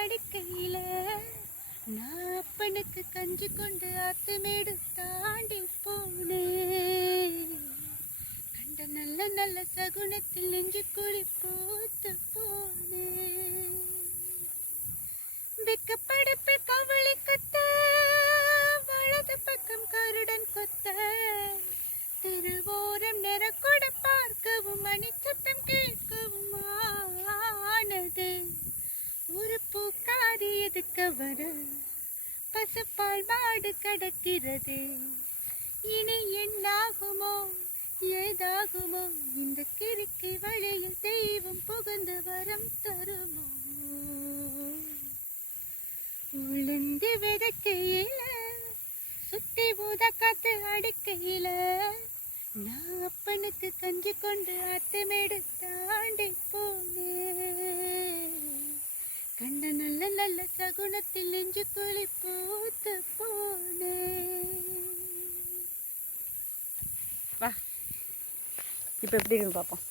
அடிக்கையில நான் அப்பனுக்கு கஞ்சி கொண்டு ஆத்துமேடு தாண்டி போனேன். கண்ட நல்ல நல்ல சகுனத்தில் நெஞ்சு குழி போத்து போனேன். வெக்கப்படப்பில் கவலை கத்த வலது பக்கம் கருடன் கொத்த திருவோரம் நிறக்கூட பார்க்கவும் மணிச்சத்தம் கேட்கவும் ஆனது. ஒரு பூக்காரி எதுக்க வர பசுப்பால் மாடு கடக்கிறது. இனி என்னாகுமோ ஏதாகுமோ இந்த கிறுக்கி வழியில் தெய்வம் புகுந்து வரம் தருமோ. உளுந்து விதைக்கையில சுத்தி ஊத காத்து அடிக்கையில நான் அப்பனுக்கு கஞ்சி கொண்டு ஆத்துமேடு தாண்டி போனேன். கண்ட நல்ல நல்ல சகுனத்தில் நெஞ்சு குழி போத்து போனேன். வா இப்போ எப்படி இருக்குன்னு பார்ப்போம்.